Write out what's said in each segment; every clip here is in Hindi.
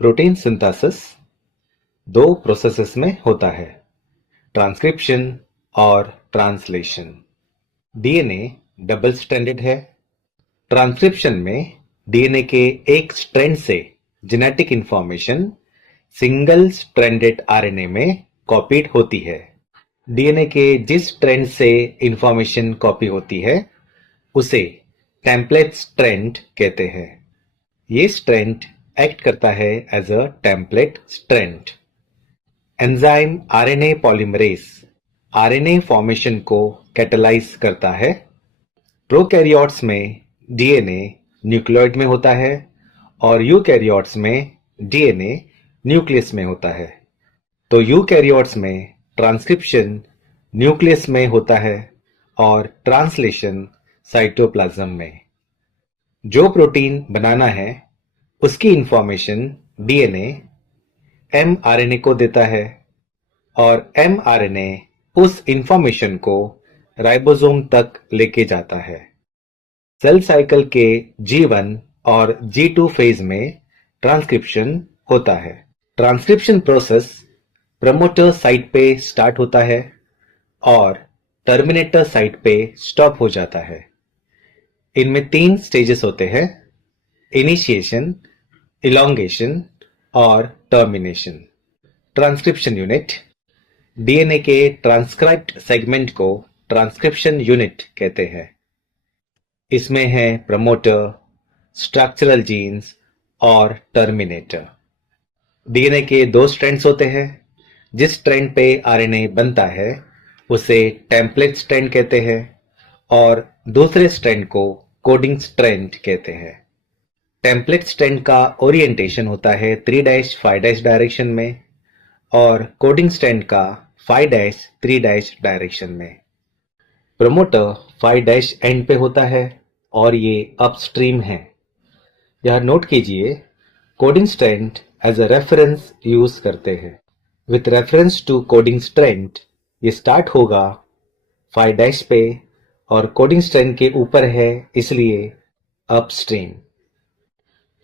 प्रोटीन सिंथेसिस दो प्रोसेसेस में होता है, ट्रांसक्रिप्शन और ट्रांसलेशन। डीएनए डबल स्ट्रैंडेड है। ट्रांसक्रिप्शन में डीएनए के एक स्ट्रैंड से genetic information single stranded RNA में कॉपीड होती है। डीएनए के जिस स्ट्रैंड से इंफॉर्मेशन कॉपी होती है उसे टेम्पलेट स्ट्रैंड कहते हैं। ये स्ट्रैंड एक्ट करता है as a template strand. Enzyme RNA polymerase RNA formation को कैटेलाइज करता है। प्रोकैरियोट्स में डीएनए न्यूक्लियोइड में होता है और यूकैरियोट्स में डीएनए न्यूक्लियस में होता है। तो यूकैरियोट्स में ट्रांसक्रिप्शन न्यूक्लियस में होता है और ट्रांसलेशन साइटोप्लाज्म में। जो प्रोटीन बनाना है उसकी इंफॉर्मेशन डीएनए एमआरएनए को देता है और एमआरएनए उस इंफॉर्मेशन को राइबोसोम तक लेके जाता है। सेल साइकिल के G1 और G2 फेज में ट्रांसक्रिप्शन होता है। ट्रांसक्रिप्शन प्रोसेस प्रमोटर साइट पे स्टार्ट होता है और टर्मिनेटर साइट पे स्टॉप हो जाता है। इनमें 3 स्टेजेस होते हैं, इनिशिएशन, इलॉन्गेशन और टर्मिनेशन। ट्रांसक्रिप्शन यूनिट डीएनए के ट्रांसक्राइब्ड सेगमेंट को ट्रांसक्रिप्शन यूनिट कहते हैं। इसमें है प्रमोटर, स्ट्रक्चरल जीन्स और टर्मिनेटर। डीएनए के 2 स्ट्रैंड्स होते हैं। जिस स्ट्रैंड पे आरएनए बनता है उसे टेम्पलेट स्ट्रैंड कहते हैं और दूसरे स्ट्रैंड को कोडिंग स्ट्रैंड कहते हैं। टेम्पलेट स्ट्रैंड का ओरिएंटेशन होता है 3'-5' डायरेक्शन में और कोडिंग स्ट्रैंड का 5'-3' डायरेक्शन में। प्रमोटर 5' एंड पे होता है और ये अपस्ट्रीम है। यह नोट कीजिए, coding strand as a reference use करते हैं। With reference to coding strand ये स्टार्ट होगा 5' पे और कोडिंग स्ट्रैंड के ऊपर है इसलिए अपस्ट्रीम।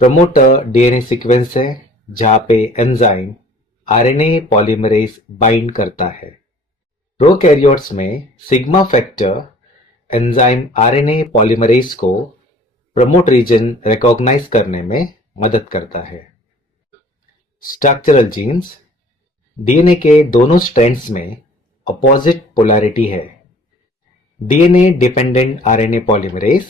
प्रमोटर डीएनए सीक्वेंस है जहां पे एंजाइम आरएनए पॉलीमरेज बाइंड करता है। प्रोकैरियोट्स में sigma factor enzyme RNA polymerase को प्रमोट रीजन रिकॉग्नाइज करने में मदद करता है। स्ट्रक्चरल जीन्स डीएनए के दोनों स्ट्रैंड्स में अपोजिट पोलैरिटी है। DNA dependent RNA polymerase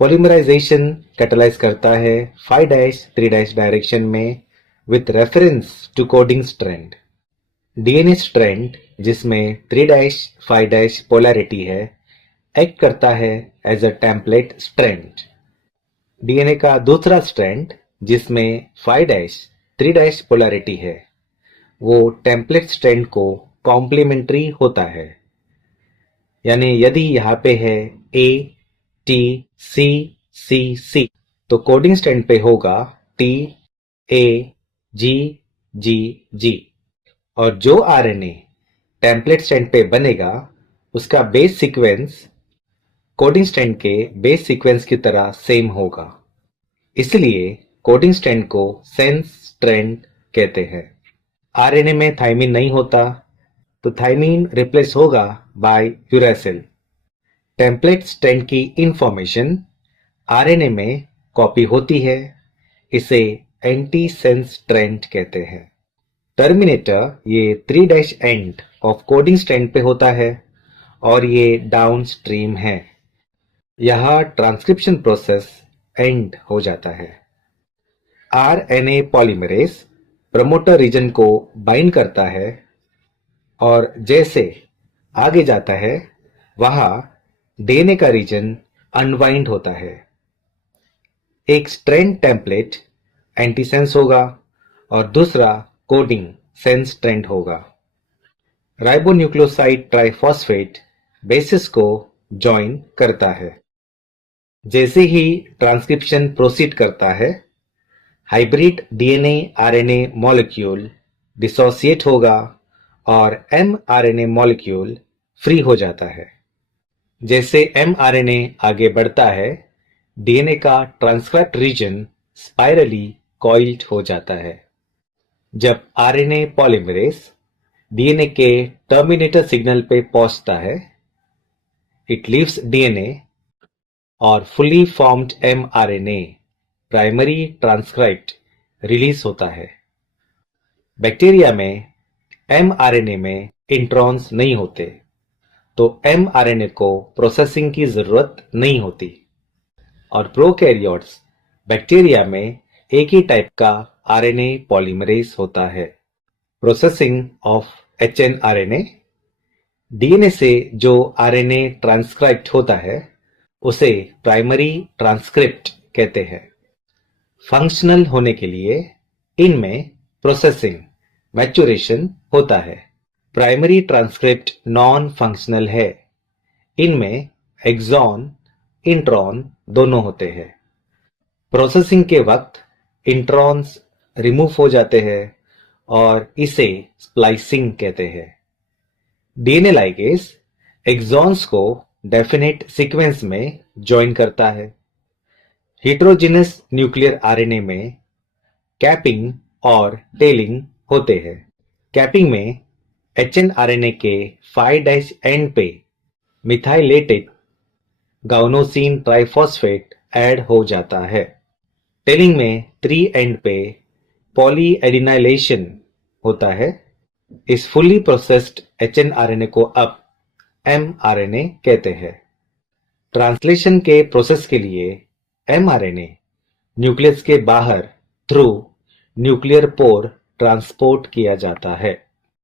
polymerisation catalyse करता है 5'-3' डायरेक्शन में with reference to coding strand. DNA strand जिसमें 3'-5' पोलैरिटी है एक्ट करता है as a template strand. DNA का दूसरा स्ट्रैंड जिसमें 5'-3' पोलैरिटी है वो टेम्पलेट स्ट्रैंड को कॉम्प्लीमेंट्री होता है। यानी यदि यहाँ पे है A, T, C, C, C तो कोडिंग स्ट्रैंड पे होगा T, A, G, G, G और जो आरएनए टेम्पलेट स्ट्रैंड पे बनेगा उसका बेस सीक्वेंस कोडिंग स्ट्रैंड के बेस सीक्वेंस की तरह सेम होगा। इसलिए कोडिंग स्ट्रैंड को सेंस स्ट्रैंड कहते हैं। आरएनए में थाइमिन नहीं होता तो थाइमिन रिप्लेस होगा बाय यूरैसिल। टेम्पलेट स्ट्रैंड की इंफॉर्मेशन आरएनए में कॉपी होती है, इसे एंटी सेंस स्ट्रैंड कहते हैं। टर्मिनेटर ये 3' एंड ऑफ कोडिंग स्ट्रैंड पे होता है और ये डाउन स्ट्रीम है। यहाँ ट्रांसक्रिप्शन प्रोसेस एंड हो जाता है। आरएनए पॉलीमरेज प्रमोटर रीजन को बाइंड करता है और जैसे आगे जाता है वहां डीएनए का रीजन अनवाइंड होता है। एक स्ट्रैंड टेम्पलेट एंटीसेंस होगा और दूसरा कोडिंग सेंस स्ट्रैंड होगा। राइबोन्यूक्लियोसाइड ट्राइफॉस्फेट बेसिस को ज्वाइन करता है। जैसे ही ट्रांसक्रिप्शन प्रोसीड करता है hybrid DNA RNA molecule dissociate होगा और एमआरएनए मॉलिक्यूल फ्री हो जाता है। जैसे एमआरएनए आगे बढ़ता है डीएनए का ट्रांसक्रिप्ट रीजन स्पाइरली कॉइल्ड हो जाता है। जब आरएनए पॉलीमरेज डीएनए के टर्मिनेटर सिग्नल पे पहुंचता है, इट लीव्स डीएनए और fully formed mRNA primary transcribed release होता है। बैक्टीरिया में एमआरएनए में इंट्रॉन्स नहीं होते, तो एमआरएनए को प्रोसेसिंग की जरूरत नहीं होती। और प्रोकैरियोट्स बैक्टीरिया में एक ही टाइप का आरएनए पॉलीमरेज होता है। प्रोसेसिंग ऑफ एचएनआरएनए, डीएनए से जो आरएनए ट्रांसक्राइब्ड होता है उसे प्राइमरी ट्रांसक्रिप्ट कहते हैं। फंक्शनल होने के लिए इनमें प्रोसेसिंग, मैच्योरेशन होता है। प्राइमरी ट्रांसक्रिप्ट नॉन फंक्शनल है। इनमें एक्सॉन, इंट्रॉन दोनों होते हैं। प्रोसेसिंग के वक्त इंट्रॉन्स रिमूव हो जाते हैं और इसे स्प्लाइसिंग कहते हैं। डीएनए लाइगेज एक्सॉन्स को डेफिनेट सीक्वेंस में ज्वाइन करता है। हेटेरोजेनस न्यूक्लियर आरएनए में कैपिंग और टेलिंग होते हैं। कैपिंग में एचएनआरएनए के 5' एंड पे मिथाइलेटेड गाउनोसिन ट्राइफॉस्फेट ऐड हो जाता है। टेलिंग में 3 एंड पे पॉलीएडिनाइलेशन होता है। इस फुली प्रोसेस्ड एचएनआरएनए को अब एमआरएनए कहते हैं। ट्रांसलेशन के प्रोसेस के लिए एमआरएनए न्यूक्लियस के बाहर थ्रू न्यूक्लियर पोर ट्रांसपोर्ट किया जाता है।